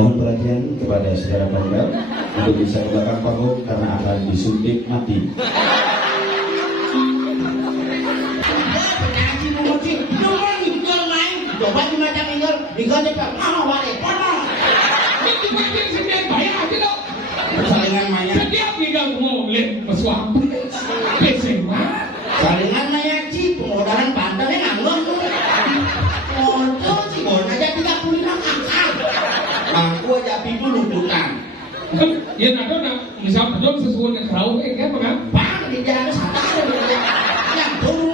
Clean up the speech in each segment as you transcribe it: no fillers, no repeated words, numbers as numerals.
Mohon perhatian kepada saudara penggal untuk bisa ke belakang panggung karena akan disuntik mati. Coba di macam ingin diganti pak, mau balik, mana? Itu bagian sendiri bayar aja dong. Salingan mayat. Setiap minggu mau lihat pesuap. Pesewa. Salingan mayat sih, pengodaran pantai nanggung. Foto sih, bon aja 35 kakak. Mangku aja pitu lumputan. Ya nado nak, misal betul sesuatu yang karaoke kan bang? Bang di jalan sadar yang turun.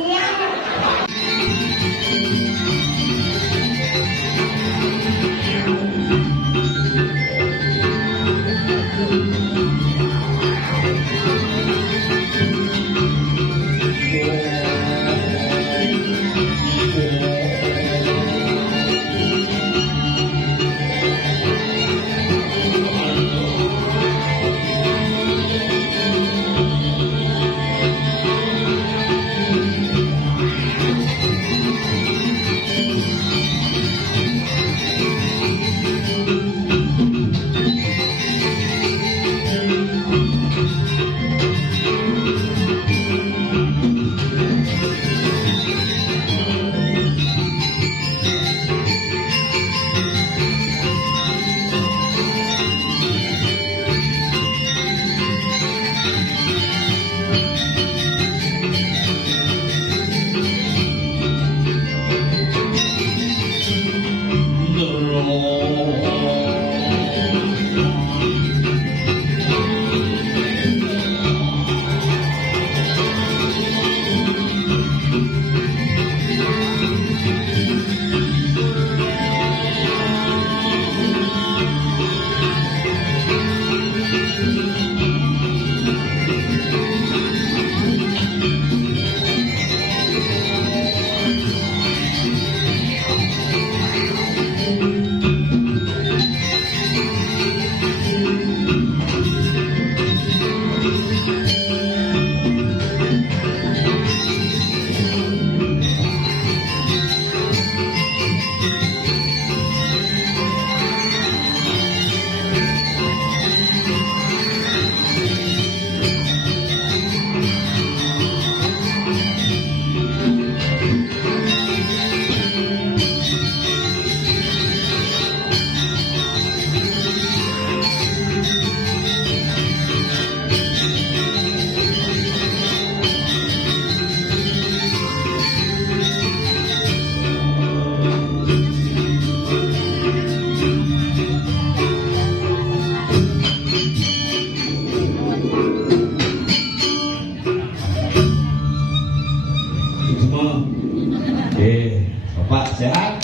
Bapak sehat?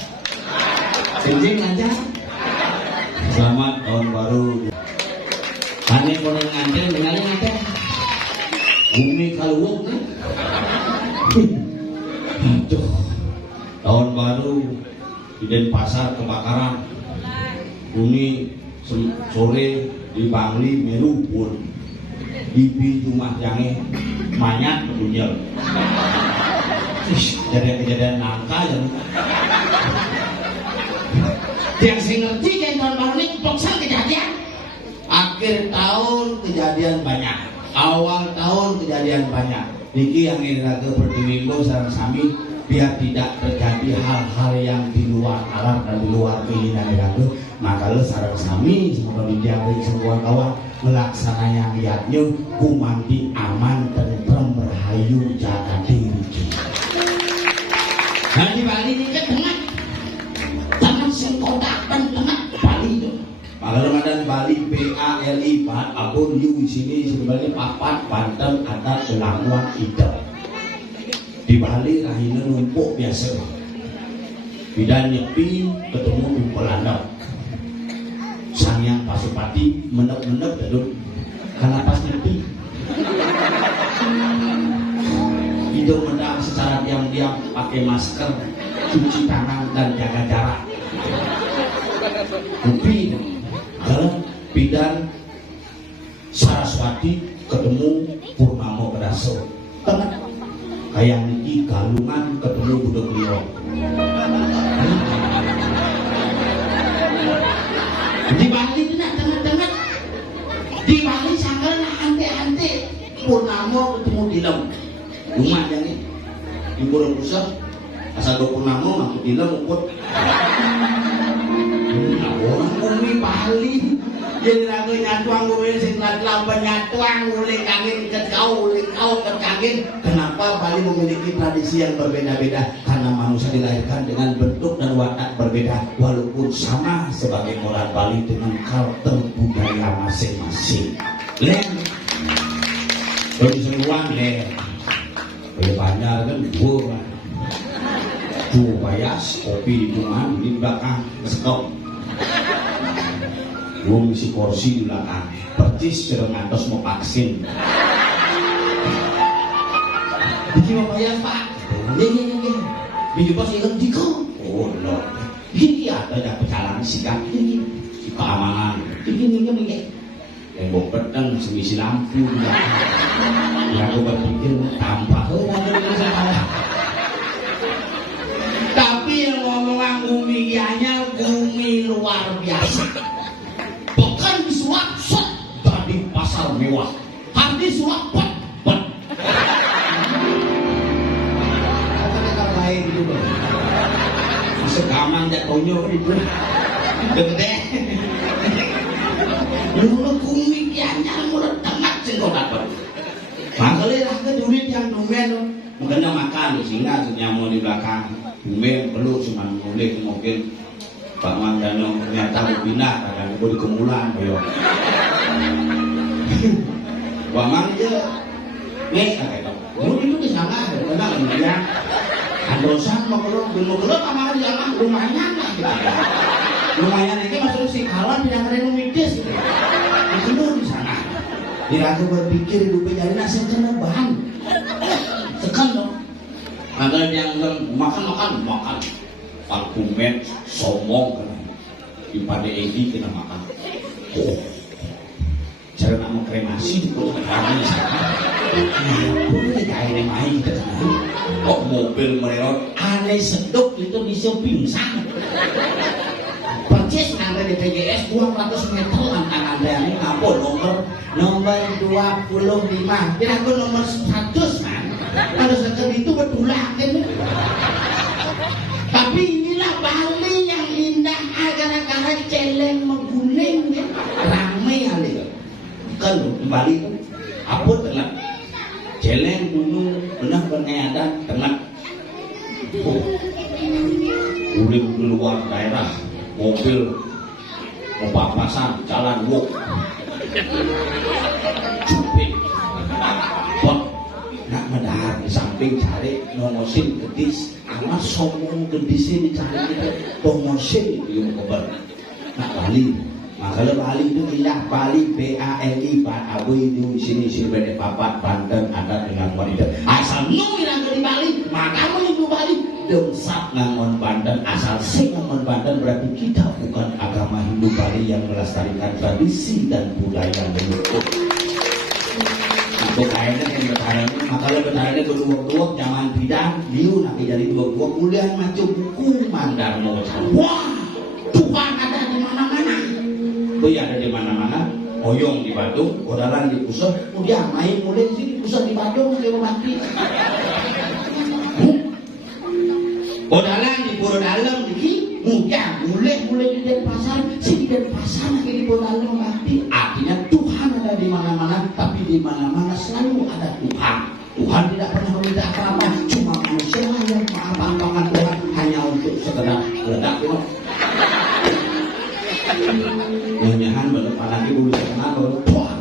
Kencing lancar? Selamat tahun baru. Ane kono nganten ningali nganten. Bumi kaluwuk kan? Aduh. Tahun baru di Denpasar kebakaran. Bumi sore di Bangli Meru pun. Bibi rumah jange mayat kebunyel. Kejadian langka ya. Yang saya ngerti kan tahun baru ini boksal kejadian. Akhir tahun kejadian banyak, awal tahun kejadian banyak. Niki yang ini lagi berdiri sareng sami biar tidak terjadi hal-hal yang di luar alam dan di luar keinginan itu. Maka lo sareng sami semoga dijaga semua kawan melaksanakan niatnya kumandi aman tentrem berhayu jaga diri. Nah di Bali ini kan tengah sengkodak dan tengah Bali itu. Maka Ramadan Bali PALI Bahat Abun Yu di sini sebenarnya papat Banten ada Selangkuan Idem. Di Bali rahina numpuk biasa. Bidan nyepi ketemu Pimpelandau. Sangyang Pasupati menep-menep dadut karena pas nyepi. Itu mendak secara diam-diam pakai masker, cuci tangan dan jaga jarak. Upi bidan Saraswati ketemu Purnamo Kedaso. Tengah kayak niki Galungan ketemu Budok Liok. Di dilem. Rumah yang ini di Pulau Pusat asal 26 masuk dilem umput. Orang bumi Bali jadi ragu nyatuang gue sing lamban nyatuang uling kangin ke kau ke kangin. Kenapa Bali memiliki tradisi yang berbeda-beda? Karena manusia dilahirkan dengan bentuk dan watak berbeda walaupun sama sebagai orang Bali dengan karakter budaya masing-masing. Leng berseruan leng banyak kan buah tuh bayas kopi di rumah di belakang stok. Gue misi kursi di belakang, percis cereng atas mau vaksin. Bikin apa ya Pak? Iya. Bikin pas ingat diko. Oh no, ini ada yang berjalan sikap ini, keamanan. Ini. Yang bawa pedang semisi lampu. Yang gue berpikir tampak. Tapi yang ngomong Umi Gianyar, Umi luar biasa. Bukan disuap set dari pasar mewah, harus disuap pet. Kalau lain gitu, sekamang jak tonyo itu, gede. Lu Umi Gianyar mulut tengah cengkok dapat. Makanya lah ke duit yang domen, mungkin makan singa senyamu di belakang. Umi perlu cuma mulai mungkin. Pak Mandano ternyata berpindah kadang gue di Kemulan boyo. Wah mang aja nih kayak itu di sana ada benar ya. Androsan mau keluar sama dia mah lumayan lah gitu. Lumayan ini masuk si kawan tidak ada numidis gitu. Itu di sana. Diragu berpikir hidupnya jadi nasi kena bahan. Tekan dong. Ada yang makan. Argumen sombong kan daripada Edi kena makan. Oh, cara nak kremasi itu kami boleh kain main kita sana. Kok mobil mereka aneh sedok itu bisa pingsan. Percis ada di PJS 200 meter antara anda ini apa nomor 25. Kira aku nomor 100 man. Pada saat itu betulah kan. Tapi inilah Bali yang indah agar-agar celeng mengguling ya. Ramai kali kan di Bali itu apa tengah celeng gunung benar penyadat tengah guling luar daerah mobil papasan jalan walk cupik nak medahar di samping cari nomosin gedis amat sombong gedisnya dicari kita nomosin itu yang keber nak Bali makanya Bali itu indah Bali B-A-L-I Abu itu sini beda papat Banten ada dengan wanita asal numiran di Bali maka menuju Bali demsap ngangon Banten asal sing ngangon Banten berarti kita bukan agama Hindu Bali yang melestarikan tradisi dan budaya leluhur. Kayaknya yang bertahan makanya bertahannya berdua-dua zaman bidang liu nanti jadi dua-dua kuliah macam buku Mandarno. Wah Tuhan ada di mana-mana. Oh iya ada di mana-mana. Oyong di Bandung, Kodalan di Pusat, udah main mulai di sini Pusat di Bandung dia mati. Kodalan di Puro Dalam di udah mulai di Denpasar, sini Denpasar lagi di Puro Dalam mati. Artinya Tuhan ada di mana-mana, tapi di mana-mana selalu ada Tuhan. Tuhan tidak pernah meminta apa-apa, cuma manusia yang maaf-maafangan Tuhan hanya untuk sekedar ledak itu. Nyanyian bener apalagi bulu setengah baru tuah,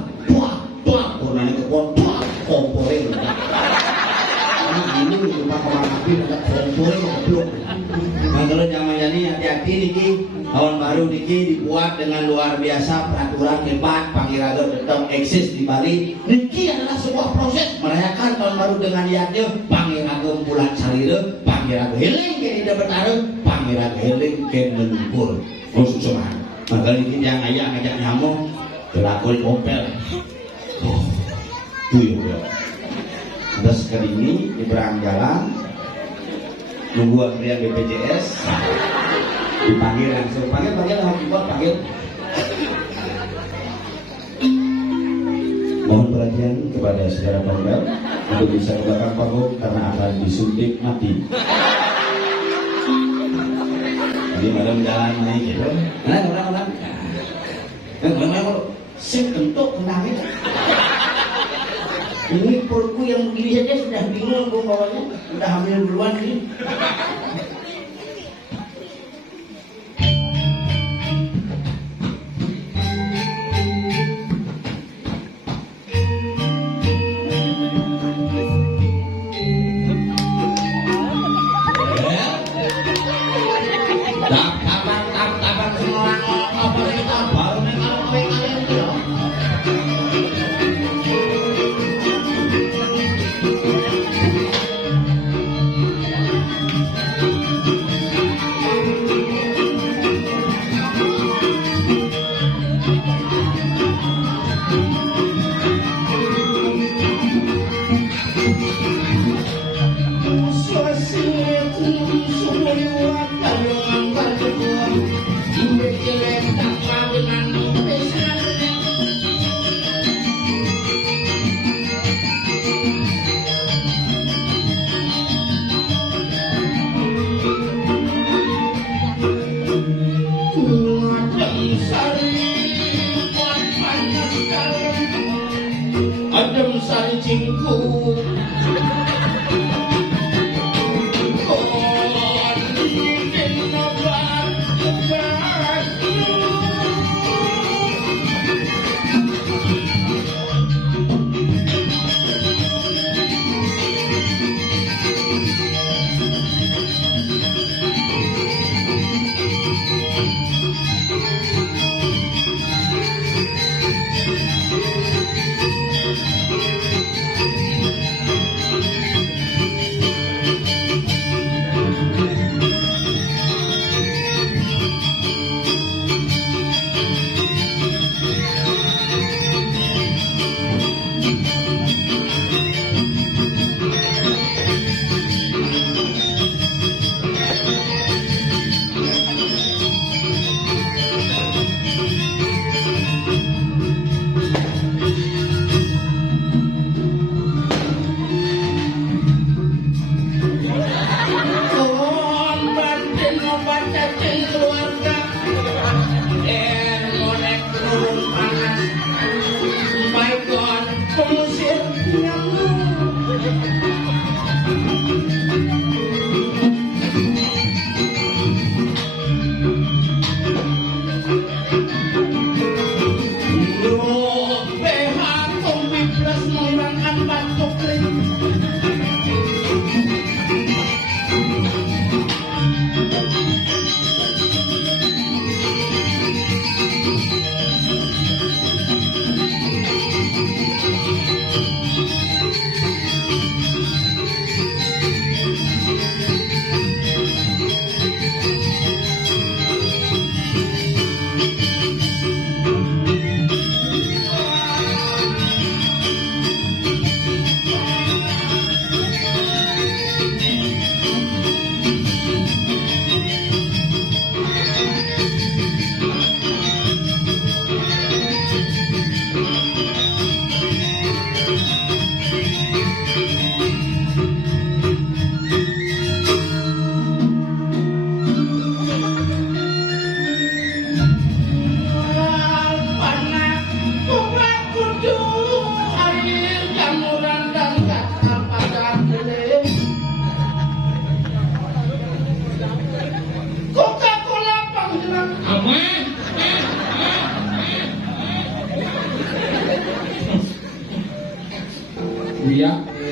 orangnya kepon komporin. Ini lupa kemana api ada komporin goblok. Kalau zaman jadi hati-hati niki tahun baru niki dibuat dengan luar biasa peraturan hebat Pangiraga tetap eksis di Bali. Niki adalah sebuah proses merayakan tahun baru dengan yadnya Pangiraga bulan salire, Pangiraga heling ke tidak bertaruh, Pangiraga heling ke melumpur. Khusus semua. Maka ini yang ayah ngajak nyamuk kelakon opel. Tuyul. Terus kali ini di berang jalan nunggu antrian BPJS dipanggil langsung panggil sama keyboard panggil. Mohon perhatian kepada saudara pembel. untuk bisa ke belakang panggung karena akan disuntik mati. Jadi malam jalan naik gitu. Orang sih bentuk kenangnya. Ini perutku yang begini saja sudah bingung gue bawanya, sudah hamil duluan ini. Adem sari cingku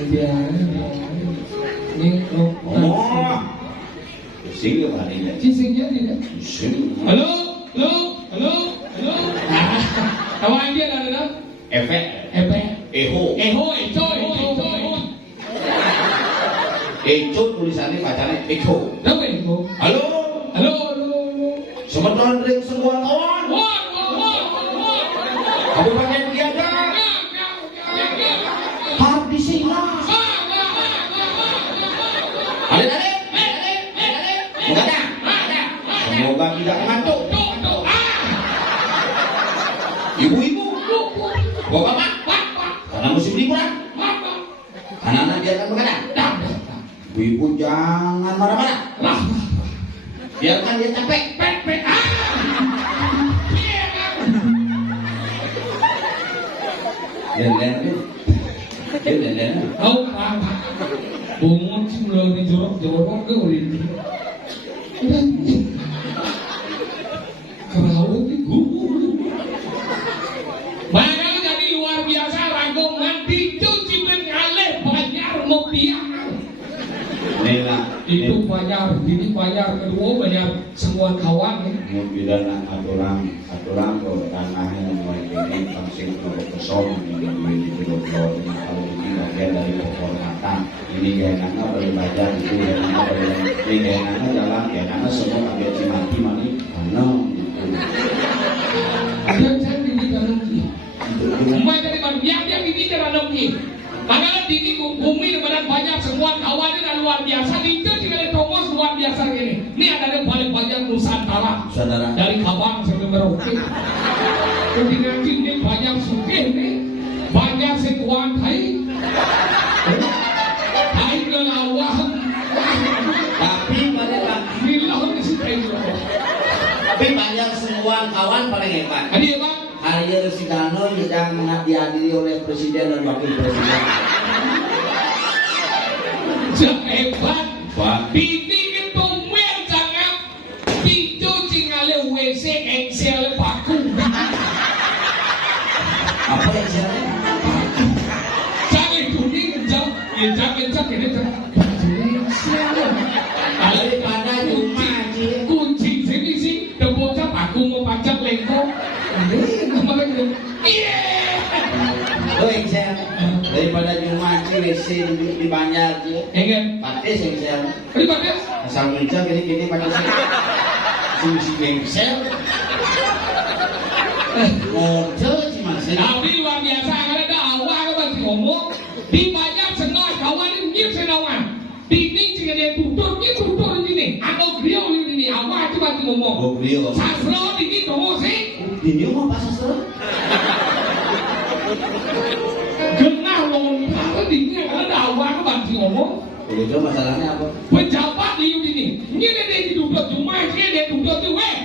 dia ini sing apa ini? Singnya tidak. Sing. Halo. Kawan dia ada. Efek. Eho. Eco tulisannya bacanya Eco. Tahu Eco? Halo. Semeton ring semua kawan. Kamu pakai dia ada? Hardi singa. Ada. Semoga tidak ngantuk. Ibu-ibu, bapak, karena musim liburan, karena dia capek. Pet. Iya kan? Den. Tahu Pak. Bungut sih mulai dijorok-jorok ke ulit. Kerau di guru. Barang jadi luar biasa ragongan dicuci mengalir bayar mobiang. Nela Itu bayar, ini bayar kedua bayar semua kawan ya. mobilan aturan kok tanahnya mulai ini langsung ke kosong ini kalau ini bagian dari penghormatan ini gaenana boleh baca itu ini gaenana jalan gaenana semua pakai cimati mani karena Dan saya ini dalam ini. Umai dari bagian dia ini dalam ini. Makanya dini bumi dengan banyak semua kawan ini luar biasa. Itu jika ada tongos luar biasa gini. Ini ada yang paling banyak Nusantara. saudara Dari Kabang sampai Merauke. Kemudian ini banyak sugih nih. Banyak sekuan Thai. Thai kelawang. Tapi balik lagi. Bilang di situ itu. Tapi banyak semua kawan paling hebat. Jadi Pak. Arya Residano yang dihadiri oleh Presiden dan Wakil Presiden. Hebat. Bibi itu jangan dicuci ngale WC Excel paku. Apa yang saya? Jangan kuning jauh, jangan ini Daripada cuma kucing sini sih, bocah paku mau pajak lengkong. Lo yang saya daripada cuma WC di banyak je. Enggak, Patis yang saya. ribetnya. Asal mencak gini pakai fungsi mengsel. Model cuma sih. Tapi luar biasa ada awal masih ngomong di banyak setengah kawan ini senawan. Dinding jika dia tutur ini. Atau beliau ini awal itu masih ngomong. oh beliau Sasro ini ngomong sih. Ini mau bahasa sastra? Genah lontar dinding ada awal masih ngomong. itu masalahnya apa Pejabat di ini. Ini dia duduk cuma dia duduk tu weh.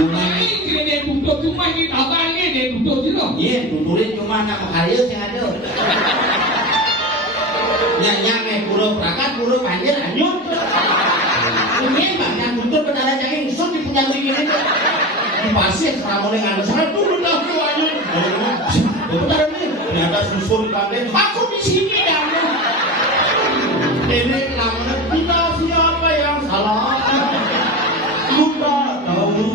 Cuma Ini dia duduk cuma ini abangnya dia duduk tu loh. iya dudurin cuma nama karya yang ada. Nyanyi pura prakat pura panjer anyut. Ini banyak dudur pedala jangan ngusut di punya begini itu. Di pasir kamu dengan sangat dulu dah tu anyut. Betul ini ternyata susun pantai. Aku di sini dah. Ini namanya kita siapa yang salah? Lupa tahu.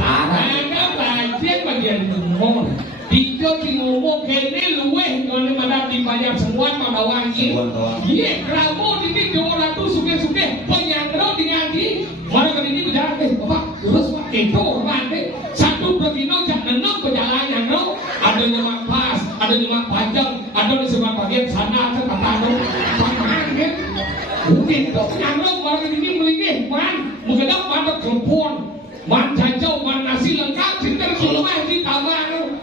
Ada bagian ngomong. Tiga ngomong kene luweh kalau mana dibayar semua pada wangi. Iya, kamu ini 200 suke-suke penyandro dengan di mana kan ini berjalan bapak terus itu hormat satu begino jangan enam berjalan nyandro ada nyemak pas ada nyemak panjang ada di sebelah bagian sana ada kata paman kan mungkin nyandro mana kan ini melingih man mengendap pada perempuan man jajau man nasi lengkap cinta semua ditambah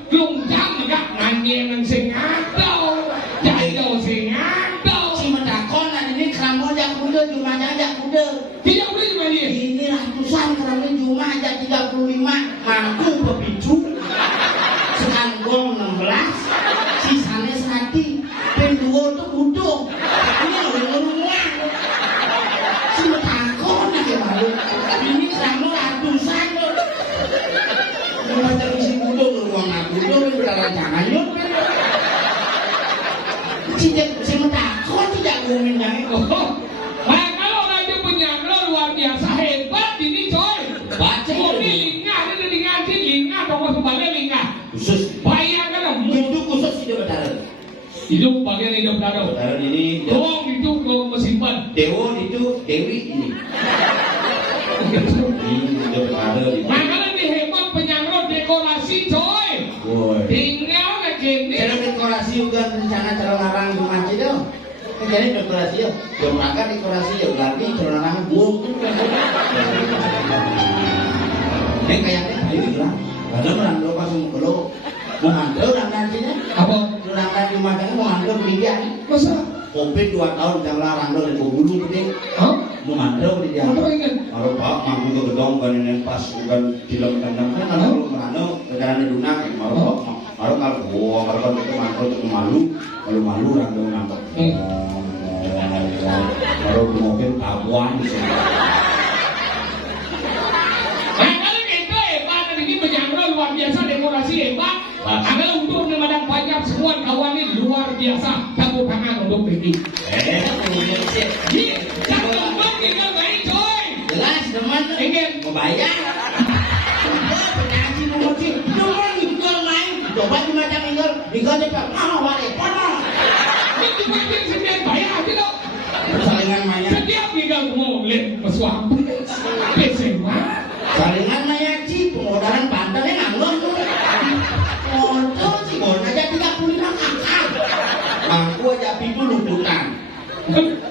belum jam enggak nanya nang sing adau jajau sing adau Si medakon ini kamu yang kuda jumlahnya yang kuda. tidak boleh gimana Ini ratusan keramin cuma aja 35 mampu berpicu sekanggong 16 sisanya serati pendua itu butuh ini ngurung-ngurung si takon aja malu ini kamu ratusan loh macam isi butuh ngurung aku itu beneran jangan yuk si takon tidak ngomongin yang itu Nah, kalau raja penyangga luar biasa hebat ini coy. Baca Ini ini. lingah, ini dengan lingah, atau sebagai lingah. khusus Bayangkan itu khusus hidup berdarah hidup bagian hidup dado. berdarah ini Tolong itu ke mesimpan. Dewo itu Dewi ini hidup berdarah ini Nah, kalau ini hebat penyangga dekorasi coy. boy Tinggal lagi ini. cara dekorasi juga rencana calon larang di masjid dong jadi dekorasi ya jam makan dekorasi ya berarti calon larang buang ini kayaknya ayo bilang ada orang lo pas mau mau ngantel orang nantinya Apa? orang nanti macamnya mau ngantel belian Masa? kopi 2 tahun calon larang lo dari bulu gede Hah? nu mandro di dia. Mandro ingat. Maro Pak mangku ke gedong kan ini pas bukan film tentang kan kalau merano negara dunang maro kalau itu mandro itu malu rando nampak. Maro mungkin tabuan di sini. Luar biasa, dekorasi hebat. Adalah untuk memadam banyak semua kawan ini luar biasa. Tepuk tangan untuk Becky. Cakep tinggal baik coy. Jelas teman Ingin membayar. Penyaji memuji. Nomor tinggal main. Coba di macam tinggal cepat. Mana wale? Mana? itu bagian sendiri bayar aja loh. Salingan maya. Setiap tinggal mau lihat pesuap. PC mah. Salingan maya ci pemodaran Bantennya nganggur tuh. Foto sih bon aja 35 kakak. Mangku aja pintu ludukan.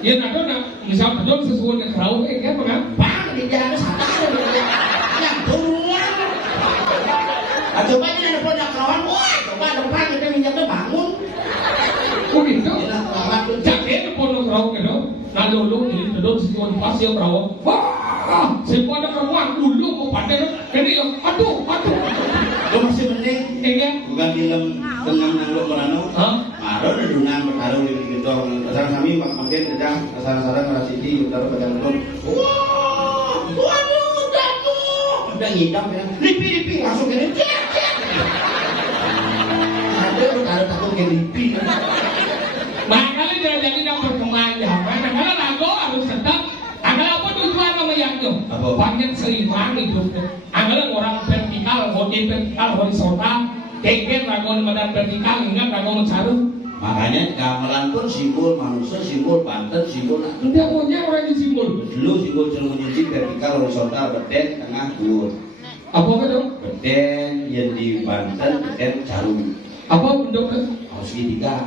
Ya nado na misal betul sesuai dengan karaoke kan bang? Bang di jalan sadar yang turun. Coba ini ada banyak kawan. Wah coba depan kita minjamnya bangun. Oh gitu. Inilah kawan tuh. Jadi pun karaoke dong. Nah dulu ini betul sesuai di pasir karaoke. Wah, semua ada perempuan dulu mau pandai dong. Jadi aduh. Lo masih mending. Iya. Bukan film tengah nanglo merano. Maro na dunang bertaruh di gitu. Asal kami makin sedang asal-asalan merasiti bertaruh pada betul. Wah, waduh, damu. Udah ngidam ya. Lipi langsung gini. Ada bertaruh takut ke lipi. Makanya jadi dapat kemanjangan. Karena lagu harus tetap. Agak apa tujuan nama yang itu? Banyak seimbang itu. Agak orang vertikal, vertikal horizontal. Kengken lagu medan vertikal, ingat lagu mencaru. Makanya gamelan pun simbol manusia, simbol Banten, simbol Tidak punya orang yang simbol. dulu simbol celung nyuci vertikal horizontal beden tengah dhuwur. Apa itu? Beden yang di Banten beden jarum. Apa bentuknya? Oh segitiga.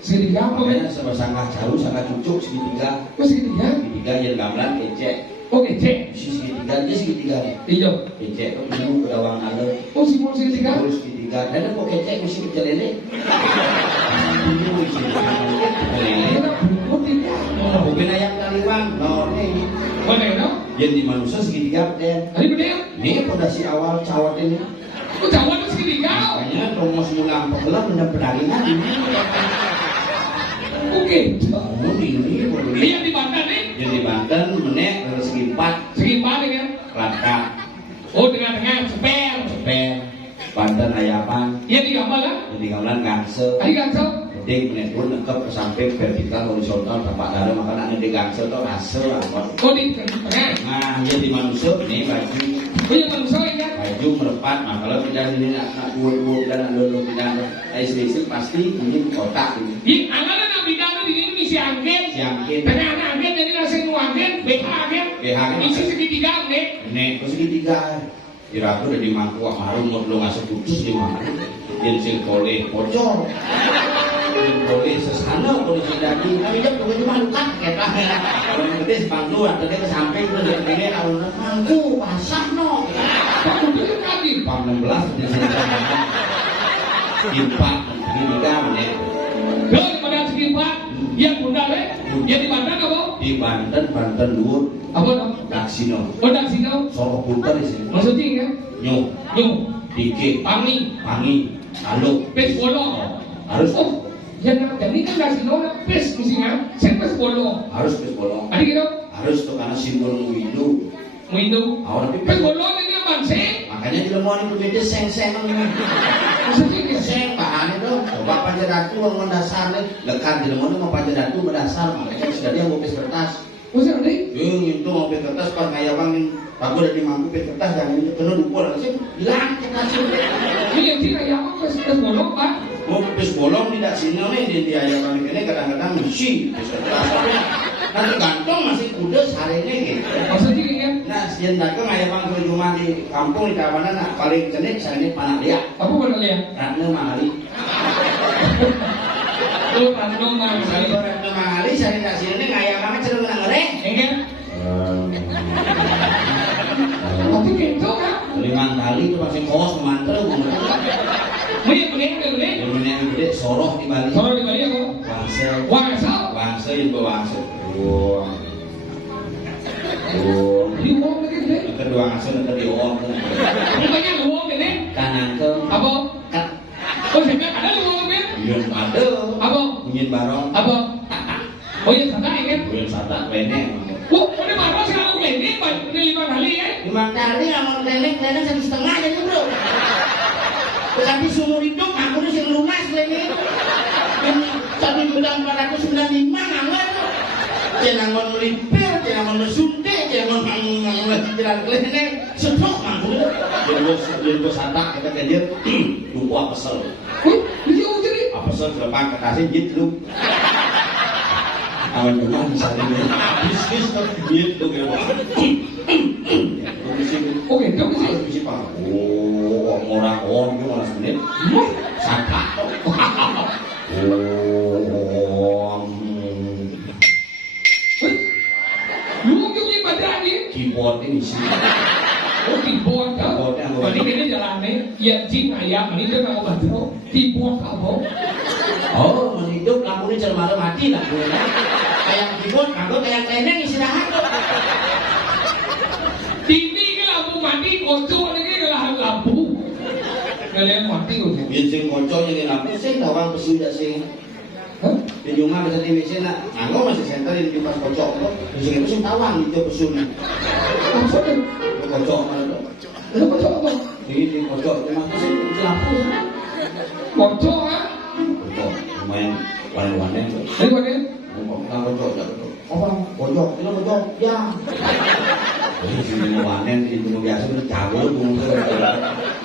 Segitiga apa Makanya kan? sama sangat jauh, sangat cucuk segitiga. Oh segitiga? Segitiga yang gamelan ecek. Oh kecek. Si segitiga dia segitiga. Iya. Ecek kok bingung kedawang ale. Oh simbol segitiga? Terus segitiga. Dan kok ecek mesti kecil lele. Bingung sih. Lele. Oh tidak. Bukan ayam kaliwang. No ini. Mana itu? Yang di manusia segitiga beden. Tadi bener? Ini pondasi awal cawat ini. Oh Jawa itu segitiga? Makanya romos mulang pegelam mendak pedaringan ini. Oke. Oh ini. Lihat di Banten nih. Yang di Banten menek segi 4 Segi mana kan? rata. Oh dengan seper. Pen. Banten ayapan. Iya di gambar kan? Yang di gamelan gangsel. Tadi gangsel. Jadi menek pun lengkap ke samping vertikal horizontal tapak dada makanya di gangsel itu hasil angkot. Oh di tengah. Nah yang di manusia ini baju Oh yang manusia ya? baju merepat. Nah kalau tidak ini nak dua dan dulu tidak istri pasti ini kotak ini. Di anak nabi dana di sini misi angin. Si angin. Tengah anak angin jadi nasi angin. BH angin. BH angin. Isi segitiga nih. Nek terus segitiga. Ira aku udah di mangku marum mau lo ngasih putus di mana? Yang sing boleh bocor. Yang boleh sesana boleh daging. Kami jam juga cuma luka kita. Kalau gede sepangku atau dia ke samping terus dia pengen alun Mangku basah no. Pak udah kan tadi. Pang 16 di sini sama. Impak segitiga menek. Kalau pada segi empat, yang bunda deh. Yang di Banten apa? Di Banten Luhur Apa dong? Daksino. Oh dari sini. Soro Punter di sini. Maksudnya kan? Nyuk, Yung. dikit, Pangi. pangi, aluk. Pes bolong. Harus Oh. Yang jadi kan dari sini pes mestinya. Saya pes bolong. harus pes bolong. Adik gitu. Harus tuh karena simbol Muidu. Minum. Awal tapi Pes bolong ini apa sih? makanya di lemon itu beda seng-seng. Maksudnya gitu. Seng bahan itu. Coba panjadatu yang mendasar nih. Lekat di lemon itu mau panjadatu mendasar. Makanya sudah dia mau pes kertas. Maksudnya adik? Itu mau pes kertas pas ngaya bangin. Aku udah di mampu pes kertas jangan itu kena dukul sih. Hilang kertasnya. Ini yang tidak ya apa pes bolong pak? Mau pes bolong tidak sini nih di ayam bangin ini kadang-kadang misi pes kertas. Nanti gantung masih kudes hari ini gitu. Maksudnya gini kan? Nah, sian dagang ayam bang ke rumah di kampung di Tabanan nah, paling cenik saya ini panak dia. Apa benar ya? Ratna Mahali. Oh, Ratno Mahali. Kalau Ratna Mahali saya tidak sini ayam bang cenderung ngereng. Enggak? Tapi gitu kan? 5 kali itu masih kos mantra. Bener. Yang yang gede soroh di Bali. Kalau di Bali apa? Wangsel. Wangsel. Wangsel itu wangsel. Wah. Oh, Di uang lagi deh. kedua ngasih ke diom. Bukannya uang deh. Kanan ke Apa? kat. Oh, saya bilang ada uang deh. Yun ada. Apa? Bunyin barong. Apa? Oh iya sana ya kan? Yun sata weneng. Oh, udah baru sekarang ini 5 kali ya? 5 kali lamun keleng 1,5 jadi bro. Tetapi seumur hidup aku ini sing lunas ini. Ini 1.495 anggar. Jangan melipir, jangan mesuntik, jangan jalan keleng. Sedok aku. Jadi sata kita kadir lupa pesel. Iya jadi. Apa pesel selepas kasih jit lu. Awan rumah misalnya bisnis gitu gitu. Oke, kamu sih. Harus bisa pak. Oh, orang itu malah sebenarnya saka. Oh, Lu punya badan ni? keyboard ini sih. Oh, keyboard dah. Mani kita jalan ni, ya jin ayam, mani kita nak baca. Keyboard apa? Oh, hidup lampu ini jelma mati lah. Kayak keyboard, aku kayak keleng istirahat. TV ke lampu mati, kocok ni ke lampu. Kalian mati tu. Biar sing kocok jadi lampu sing tawang pesuja sing. Di rumah bisa TV sing nak, anggo masih center di pas kocok tu. Sing itu sing tawang itu pesunya. Maksudnya, Kocok mana tu? lu kocok apa? Ini kocok rumah tu sing lampu. Kocok ah? Kocok lumayan warna-warna tu. Dari mana? Bukan kocok tak kocok. Orang kocok, itu kocok, ya. Jadi sini warna itu biasa tu cabul tu.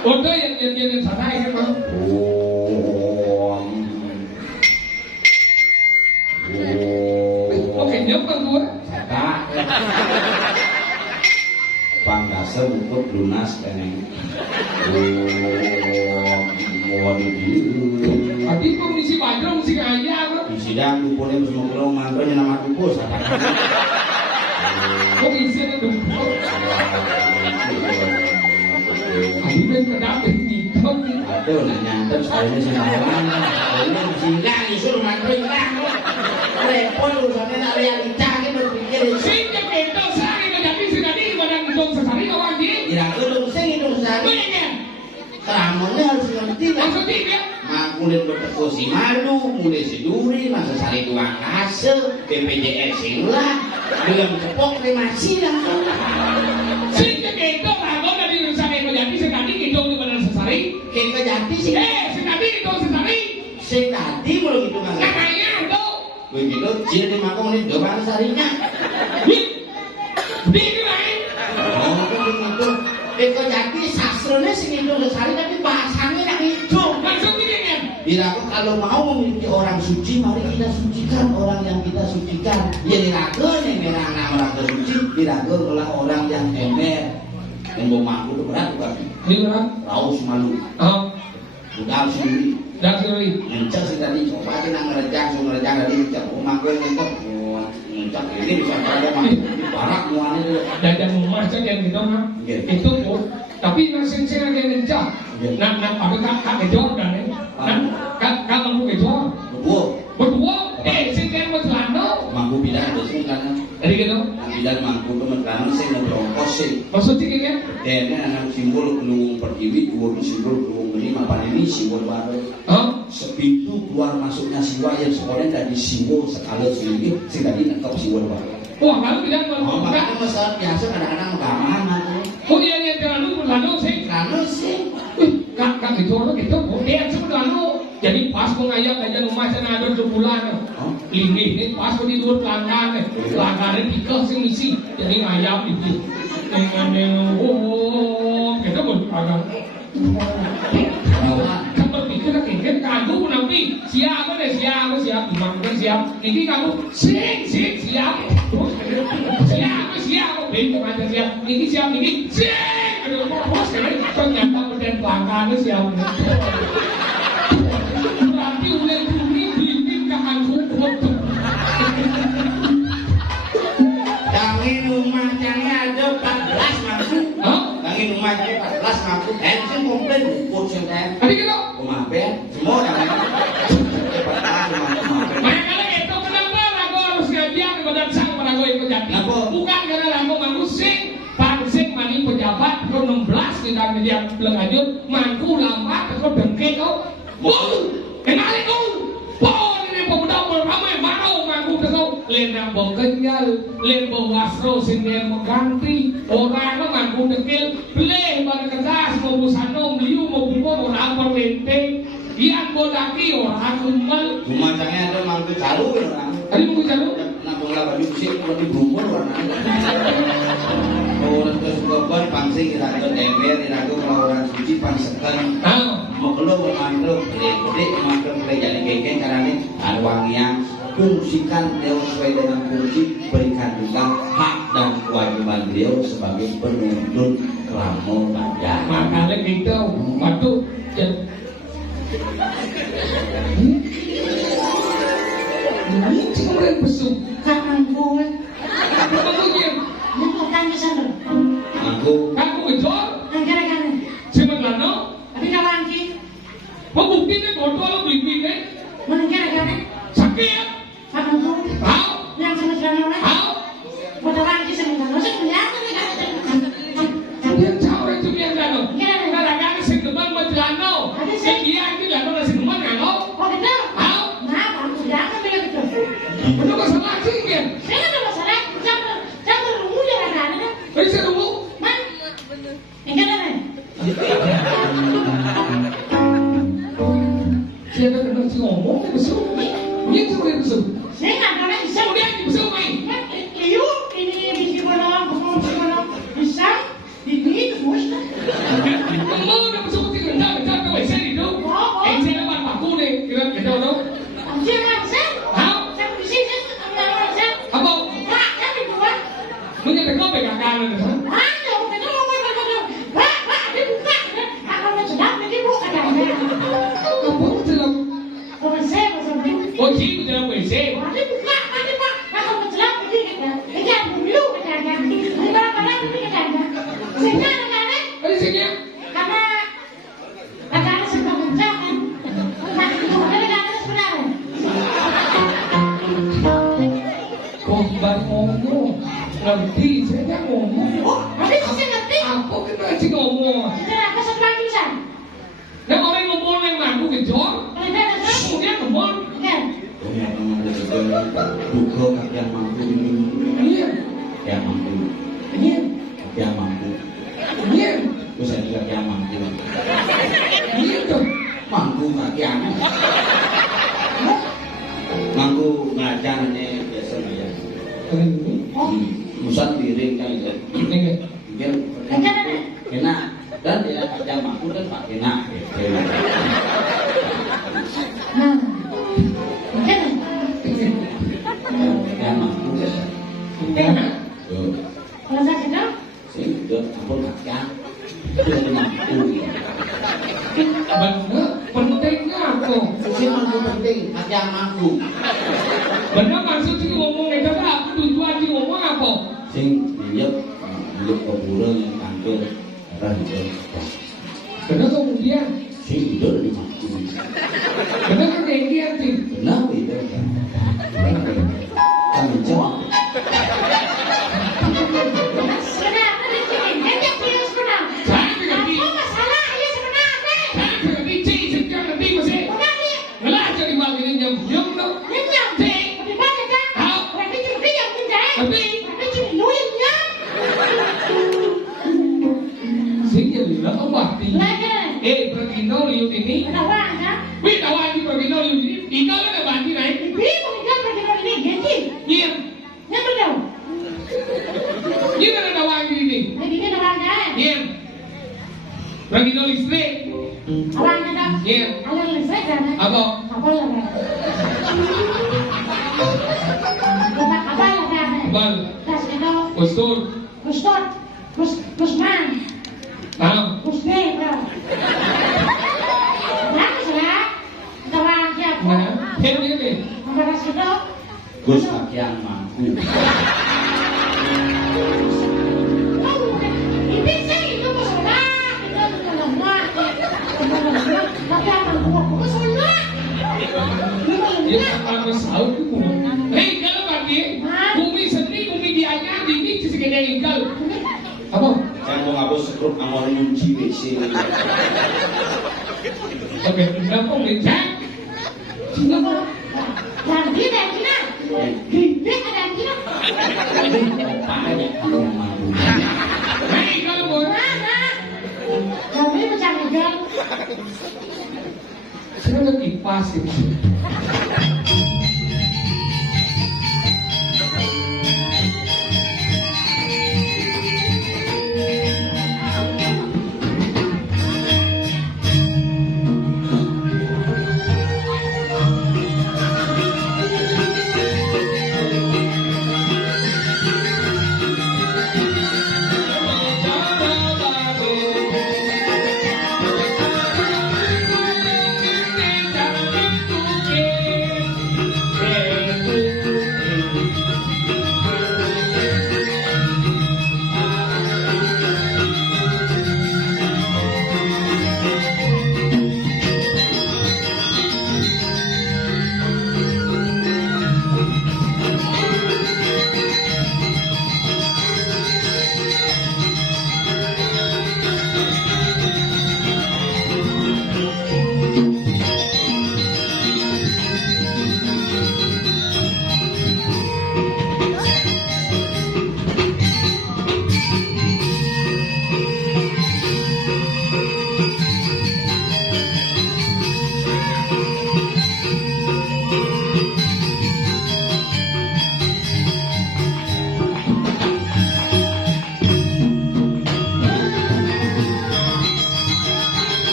Kocok yang sana kan bang? Oh. Oke, dia bang tu. Sata. Pangkasa bukut lunas keneng. Waduh biru. Ati pun misi baju, misi kaya apa? Di sidang dupulnya semua kalau mantonya nama dupul sata. Kok isi ada dumpul? Ati ben kedapet hitam ni. Ada nak nyantet sekalinya senawan. Ini hilang, disuruh mantu hilang. Repot urusannya tak realita, kita berpikir. Sehingga kita sehari menjadi sekali badan hidung sehari kawan dia. Kira-kira lu sing hidup sehari. Banyak. Keramonnya harus ngerti kan? Maksudnya dia. Mulai berteko si madu, mulai si duri, masa sari dua kase, BPJS singlah, belum cepok kremasi lah. Sehingga kita kalau dari urusan yang menjadi sekali hidung di badan sehari. Kita jadi sih, Sekali hidung sehari. sing tadi belum gitu kan? Namanya itu. Begitu, jil di makam ini dua bahasa sarinya. Di lain. Oh, begitu. Kita jadi sastranya sing hidup sehari tapi bahasanya nak hidup. Maksudnya dia kan? Bila kalau mau memiliki orang suci, mari kita sucikan orang yang kita sucikan. Ya diraga nih merang orang suci, diraga oleh orang yang ember, yang bermakhluk itu berat bukan? Di mana? Raus malu, Oh, budal sendiri, dah sendiri. ngencak sih tadi, coba aja nak ngerejak tadi ngencak, makhluk ngencak, ngencak ini bisa pada makhluk di barak muanya itu. Dan memasak yang gitu mah. Itu pun. Tapi nasi saya yang ngencak. Nak apa kak ngejor dan ni. Kak kamu ngejor. Betul, Berdua. Saya berkelana. mampu bidan betul kan? Jadi gitu. Bidan mampu tu menerang sih ngebrongkos sih. Maksudnya kan? Dan anak simbol kelung pertiwi, dua simbol kelung kelima, apa ini simbol baru. Hah? Sepintu keluar masuknya siwa yang sekolahnya dari simbol sekali sedikit, sih tadi nangkap simbol baru. Wah, kalau tidak Oh, melakukan. makanya masalah biasa kadang-kadang keamanan. Oh, dia yang terlalu berlalu sih. Lalu sih, Kak ngejor gitu. Oh, dia sebelum jadi pas mengayap aja rumah sana ada 2 bulan. Ini pas di luar pelanggan. Pelanggan tiga sih misi. Jadi ngayap itu. Dengan kita berpelanggan. Kamu berpikir kan kamu nanti siapa deh siapa gimana siap. Ini kamu siap. Terus siapa bingung aja siap. Ini siap. Aduh, bos ini ternyata berdен pelanggan siap. Berarti udah bimbing jangan cukup. dari rumahnya ada 14 mampu. Hah? Dari rumahnya 14 mampu. Itu komplain ukur sendiri. Tadi gitu. Rumah ben, semua yang Makanya itu kenapa lagu harus ngajian pada sang pada gue ikut jadi. Napa? Bukan karena lagu manusia. Pansing mani pejabat kau 16 tidak media pelengajut mangku lambat kau dengke kau bol kenali kau bol ini pemuda beramai marau mangku kau lena kenyal lena wasro sinen mengganti orang mangku dekil pleh pada kertas mau busanom liu mau bumbu orang perlente ian bodaki orang kumal Rumacangnya ada mangku calu orang. tadi mangku jalu Nak bola baju sih kalau di bumbu warna. Orang kesukaan pangsing irago ember irago melawan suci pansekan. Mau keluar bermantul, gede mantul jadi keken karena ini ada wangian. Fungsikan beliau sesuai dengan fungsi, berikan juga hak dan kewajiban beliau sebagai penuntut kelamul badan. makanya gitu waktu ini cuma besuk Kapan gue? Pembunuhnya, Bukan kesana. Aku kamu kejor, Gara-gara. siapa lano, Tapi kawan ki, pembuktinya bodoh lo beli mana gara-gara? sakit, Kapan gue? tahu, Yang sama celana orang. tahu, Bodoh lagi sama celana. Saya punya apa nih kan? dia tahu itu dia lano, gara-gara sing depan mau celano, sing dia ini lano nasi depan lano, Oh betul. tahu, Nah, kamu sudah apa bilang betul? betul masalah sih kan, Saya nggak ada masalah. Campur rumah gara-gara kan? ini saya dulu, Man, yang gara-gara. dia kan kena si ngomong, besuk, ini cuma besuk, Saya nggak pernah bisa. kemudian besuk main, Iyo, ini biji bola, bukan biji bola. Bisa, ini terus. mau udah besuk tiga kita ke WC itu, saya dapat paku deh, kira kita udah, Anjir, saya. tahu, Saya di sini, saya. apa, Pak, saya di luar. punya tekok pegang kanan, Ada, kita ngomong dengan Pak, dibuka. Akan sedap, ini buka dana. apa dalam, Kalau saya bersama, oh sih dalam WC. Pak, Pak, akan sedap, ini kita. Ini aku dulu katanya. Ini barang-barang ini katanya. Sehingga anak-anak, Ada sini ya? karena anak-anak sedang menjaga. Nah, itu adalah anak sebenarnya. Kok baru ngomong? Ngerti, saya nggak ngomong. Oh, habis saya ngerti. Apa kena sih ngomong? Kita akan sebelah bisa. Nah orang yang ngomong yang mampu kejor, Kalau kita ada kemudian ngomong, kan? punya teman juga duka yang mampu ini, iya, yang mampu, iya, yang mampu. iya, Terus saya juga yang mampu, iya tuh. mampu kaki aneh, mampu ngajar nih biasa ya. Ini, Musat piring kan itu, ini, biar enak dan dia yang mampu kan pak enak. Nah, kan? Yang mampu kan, enak. tuh, Kalau saya sedang, sih udah ampun kaki itu mampu. Bener, pentingnya tuh. Sih mampu penting, kaki yang mampu. Bener maksudnya ngomong itu apa? Tujuan dia ngomong apa? Sing dia untuk kuburan yang tampil darah itu. Bener kemudian, Sing udah di mampu. bener kan kayak gitu sih. Kenapa itu? Kan menjawab. sebenarnya di sini, banyak yang sebenarnya. Saya juga di, Apa masalahnya sebenarnya? saya juga di sejak nanti masih. Udah nih, Ngelah jadi bagian yang nyam dong. ini nyampe, lebih banyak kan? Tahu? Berarti cuma dia yang pindah. Tapi Berarti cuma lu yang nyam. sing jadi lah obati. Lagi, Pergino liut ini, ada orang kan? wih tawa di pergino liut ini, tinggal ada bati naik. Bingung dia pergi dari ini, ganti. Iya, Yang berdua. iya ada tawa ini. Lagi kan orang kan? Iya, pergino listrik. Orang kan? Iya, Ada listrik kan? apa? Apa yang kan? Apa yang kan? Bal, Tas itu, postur, Gustot, Gusman, tahu? Gusbe, bro. Kenapa salah? Kita orang siapa? Nah, ini ini. Nomor situ. Gus kaki yang mampu. Oh, ini sih itu masalah. Itu masalah. Tapi apa gua masalah? Iya, apa sahut itu? Hei, kalau bagi, bumi seni, bumi biaya ngapus sekrup angor nyuci WC. Oke, enggak kok ngecek. Apa? Ganti deh, Cina. Gede ada Cina. Opanya kalau mampu. Hei, kalau mau Mana? Kami pecah legal. saya udah kipas gitu.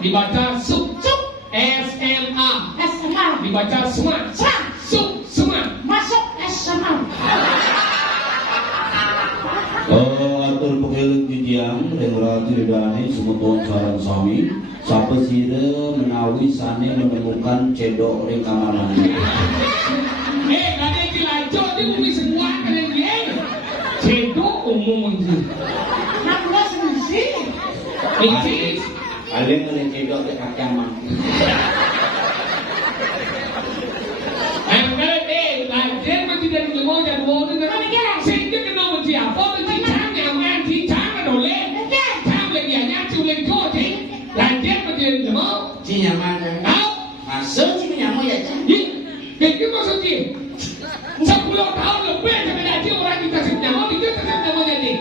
Dibaca sup, SMA. Dibaca semak, sup, semak. Masuk SMA. Atur pengeling jijiang rengrati redani semuton sarang sami sapa sire menawi sane menemukan cedok ring kamar mandi. Kalian dilanjut di bumi semua kalian dia. Cedok umum itu. Nak gua sendiri. Ini Kalian kena cedok ke kakak mandi. Lanjut mesti dari lemau dan lemau itu kan. Sehingga kena mesti apa? Mesti cang yang mandi cang kan oleh. Cang lagi hanya culik kau sih. Lanjut mesti dari lemau. Ci nyaman kan? Kau Masuk ci nyaman ya Cang. itu maksudnya 10 tahun lebih sampai nanti orang kita senyaman itu tetap nyaman jadi.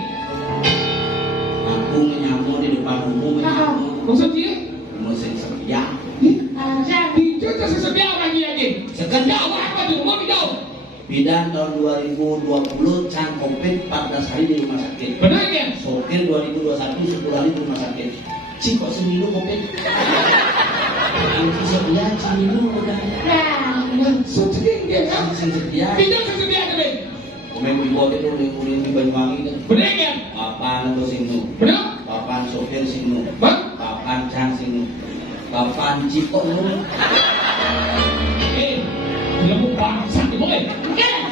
Aku menyamuk di depan umum menyamuk. Maksudnya? Musim sepiak. Itu sesebiar lagi lagi. Sekedar Apa tu? Mau tahu? bidan tahun 2020 Cang Covid 14 hari di rumah sakit. Benar ya? Sopir 2021 10 hari di rumah sakit. Cing kok seminggu Covid? Anci sebelah seminggu udah. Sedih dia kan? Anci sebelah. Tidak sesebiar tu. Komen ibu itu udah di Banyuwangi kan. Benar ya? Papan itu singnu. Benar? Papan sopir singnu. Bang? Papan Cang singnu. Papan Ciko nu. Dia mau bangsa tu boleh?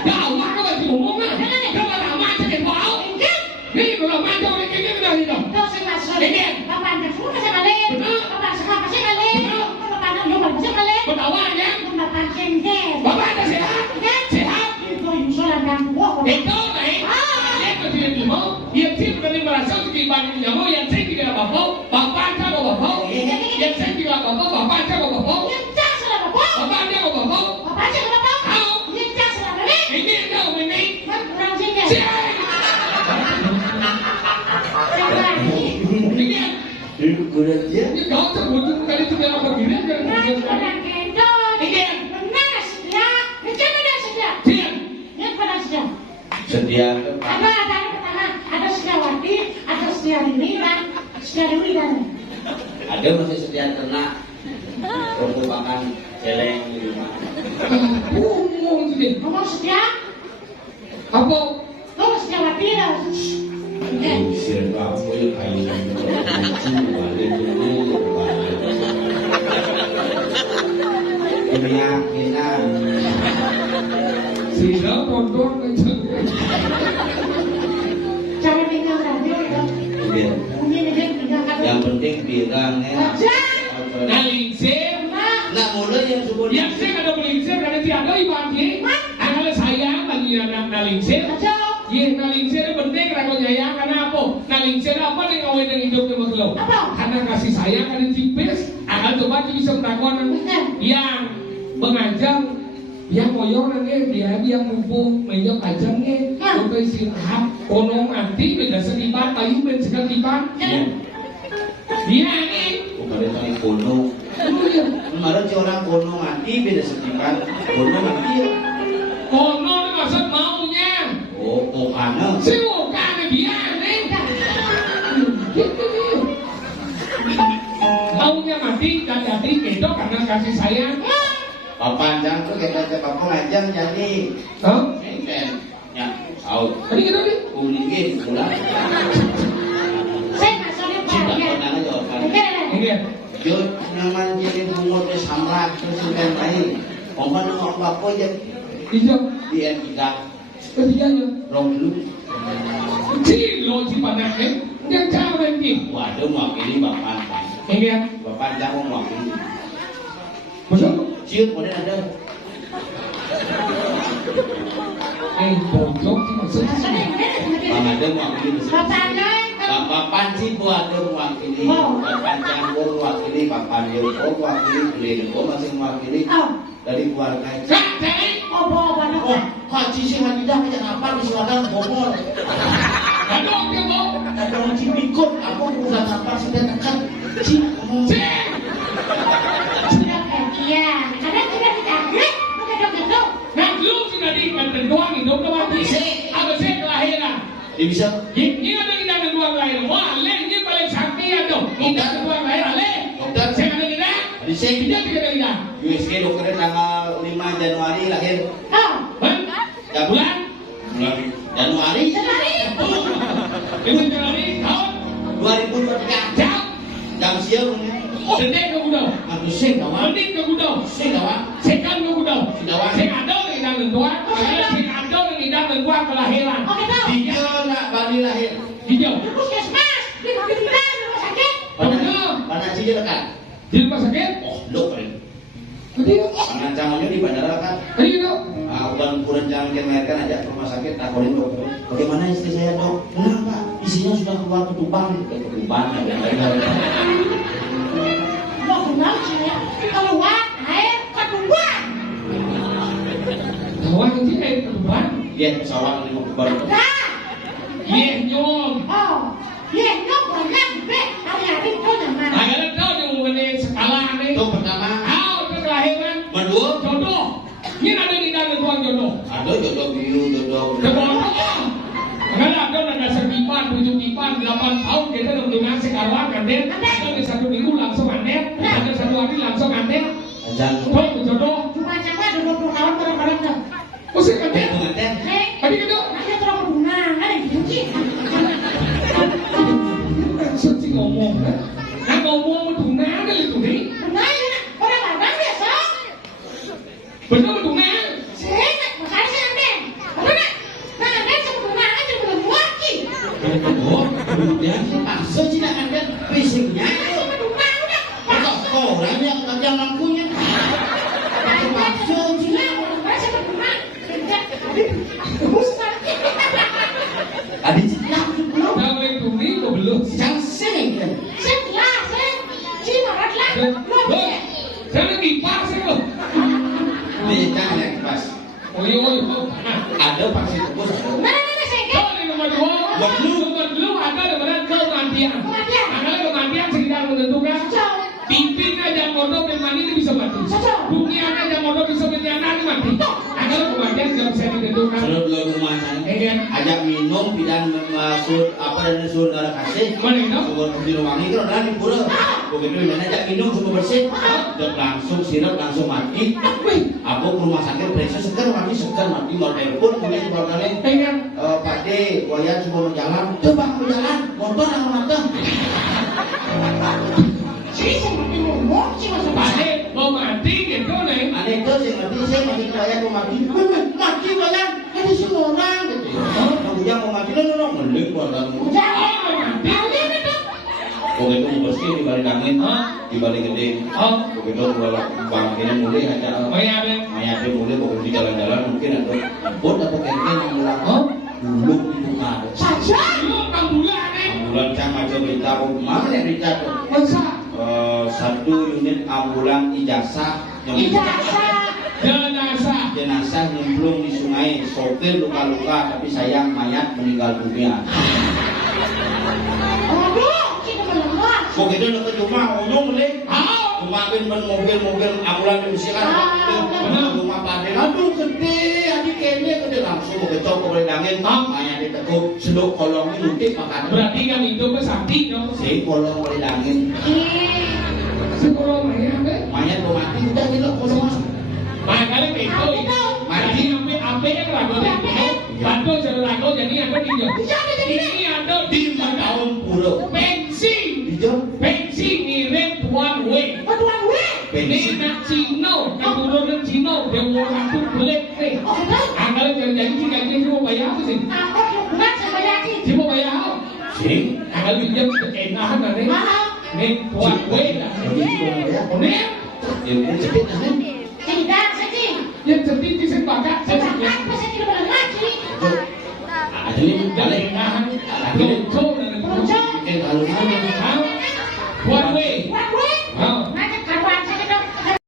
Dah awak kau bagi umum lah. Kau malah amat cakap bau. Ni kalau amat kau ni kena kena ni dah. Kau sih masuk. Bapak anda semua masih balik. Bapak sekarang masih balik. Bapak anda juga masih balik. Bertawan ya? Bapak cengkeh. Bapak dah sehat? Sehat? Itu insulan dan buah. Itu naik. Dia ketika dia mau, dia tim dari merasa kekiban dia mau yang saya tidak bapau, bapak anda mau bapau. Yang saya tidak bapau, bapak anda mau bapau. Yang cak sudah bapak. Bapak anda mau bapau. Bapak cak sudah bapak. Tahu? Yang cak sudah balik. Ini tahu ini. Kurang cengkeh. Siapa? Siapa lagi? Itu kuda terus kan. Orang gendong. Iya. Benar sedia. Macam mana sedia? Sian. Ini pada sedia. Sedia ke Pak. Ada pertama, ada sediawati, ada sedia Rini dan sedia Dewi dan. Ada masih sedia ternak. Merupakan celeng di rumah. Ngomong sini. Kamu sedia? Apa? Kamu sediawati dah. Sir kamu yang kayu lucu balik dulu balik. Keyakinan. Sila tonton aja. Cara tinggal radio ya. Iya. Mungkin dia tinggal kata. Yang penting bilangnya. Nalingsir. Nah mulai yang sebut Yang saya kada melingsir kada tiada ibangki. Kalau sayang bagi anak nalingsir. Ye nalingsir penting rago nyayang karena apa? Nalingsir apa nih kau yang hidup di makhluk? Karena kasih sayang kada tipis. Akan coba bisa melakukan yang mengajar yang moyong nanti dia mumpung menyok ajangnya untuk istirahat kono mati beda sekitar kayu beda sekitar dia nih kemarin kali kono kemarin si orang kono mati beda sekitar kono mati kono itu maksud maunya oh karena si bukan dia nih gitu nih maunya mati dan jadi itu karena kasih sayang. Panjang tuh kita coba ngajang jadi Oh? ya tahu Tadi gitu nih. kulingin pulang Saya nggak soalnya coba banyak. pernah jawaban Ini ya. yo naman jadi bungut samrak terus yang lain omong ngomong apa aja Hijau. di etika Ketiganya. rong dulu Cilo cipanaknya. Yang cara ini. waduh mewakili bapak Ini ya. bapak jangan mewakili Betul. cium kemudian ada Pojok sih maksudnya. Bang ada mewakili Bapaknya Bapak Panci buat ada mewakili Bapak Campur mewakili Bapak Yoko mewakili Beliau masih mewakili dari keluarga Kak, cari. oh Haji si Hamidah aja apa di Suwadang Bogor Aduh, dia mau. ada orang Cipikut aku udah apa sudah tekan Cip Cik. sudah bagian. Karena sudah ditangkap, bukan gitu. Nah, lu sudah diingatkan doang hidup ke mati. Apa sih kelahiran? dia bisa Ini ada kita dua kelahiran. Wah, le ini paling sakti ya dong. Kita dua kelahiran le. Dokter. Saya ada kita. di sini Kita tiga kita. USG dokternya tanggal 5 Januari lahir Ya bulan. bulan Januari Itu Januari tahun 2023 jam. jam siang Sedek ke gudang. aku sing kawan Mending ke gudang. sing kawan Sekan ke gudang. Kawan. Sing ada di dalam tua. Sing ada di dalam tua kelahiran. tiga nak Bali lahir Hijau. Puskesmas, di rumah sakit. mana sih dia dekat Di rumah sakit. oh lo keren Tadi. mana cangonnya di bandara kan Tadi gitu. udah kurang jangan yang melahirkan aja ke rumah sakit takutin dokter bagaimana istri saya dok kenapa isinya sudah keluar ketuban ketuban Mau kenal saya, keluar air ketuban. Kawan nanti air ketuban. lihat pesawat di ketuban Iya nyom. Nyok banyak, be. Hari-hari itu nama. Agar tahu yang mengenai skala ini. itu pertama Tahu ke kelahiran. kedua Jodoh. Ini ada di dalam tuan jodoh. ada jodoh biru jodoh Kedua. Karena ada sekipan, 7 kipan, 8 tahun kita untuk ngasih kawan kan deh. Ada di 1 minggu langsung aneh. Ada 1 hari langsung aneh. jangan Tuh jodoh. Cuma cuma ada 20 tahun bareng-bareng tuh. Usik aneh. pengantin Tadi gitu. Ada terlalu bunga, ada yang dikunci. Suci ngomong kan. Nah ngomong meduna ada itu nih. Bunga ya, orang barang biasa. Bener meduna. Saya makasih anda. Benar? Nah, anda sebelum aja belum lagi. oh kemudian pasal tidak ada fisiknya Sebelum udah. atau orang yang lampunya pasal tidak ada cerita belum Nah boleh tuni kok belum. yang sing Saya lagi pas itu. beda yang pas Oh iya. Nah, ada pasti tebus kau di nomor 2. Nomor 2 ada dengan kematian. Karena kematian sekitar menentukan pimpin aja kodok mani ini bisa mati. Dunia ada yang mau bisa menyanyi mati. Agar kematian nggak bisa ditentukan. Kalau belum rumah saya, ajak minum dan masuk apa dan suruh darah kasih. Mana itu? Suruh minum wangi kalau darah di pura. Begitu yang ajak minum semua bersih, dan langsung sirup langsung mati. Aku ke rumah sakit periksa segar mati mau telepon kemudian sebenarnya. Pak D, Wayan semua berjalan. Coba berjalan, motor yang matang. Sini saya mati ngomong sih mas. Pade mau mati gitu nih. Ada itu sih mati saya masih Wayan mau mati. Mati Wayan, ada semua orang gitu. Kemudian mau mati, no mending buatan. Jangan mati. Begitu bersih di balik angin, di balik gede. Begitu kalau bangkitnya mulai aja. Mayatnya mulai begitu di jalan-jalan mungkin ada bot atau kengkeng yang mulai. Dulu itu ada. Saja. Ambulan nih. Ambulan sama aja berita, mana yang berita tuh? Masa? 1 unit ambulan ijazah jenazah nyemplung di sungai, sopir luka-luka tapi sayang mayat meninggal dunia. Begitu nak cuma ujung boleh. Kemarin mobil ambulan dibersihkan. Rumah Padre, aduh gede, adik kayaknya gede langsung begitu ke langit. Mayat ditekuk, seluk kolong ini lutip makan. Berarti kan itu sakti dong. Si kolong boleh langit. Sekolah Mayat mau mati udah gitu kolong. Makanya itu. Mati sampai kan ragu itu. Bantu jadi ragu jadi ada di jauh. Ini ada di tahun pura. Pensi. Hijau. Pensi ngirim tuan we. Ini nak Cino, nak turun Cino, dia mau aku boleh. Anggal jadi jika dia mau bayar apa sih? Dia mau bayar apa? Sih. Anggal pinjam enakan nanti. Nih tuan we lah. Nih. Yang sedih kan? Tidak sedih. Yang sedih di sebagai Sedangkan masa tidak boleh mati. Ada ini dari balik. enakan. Lucu dan lucu. Kalau mana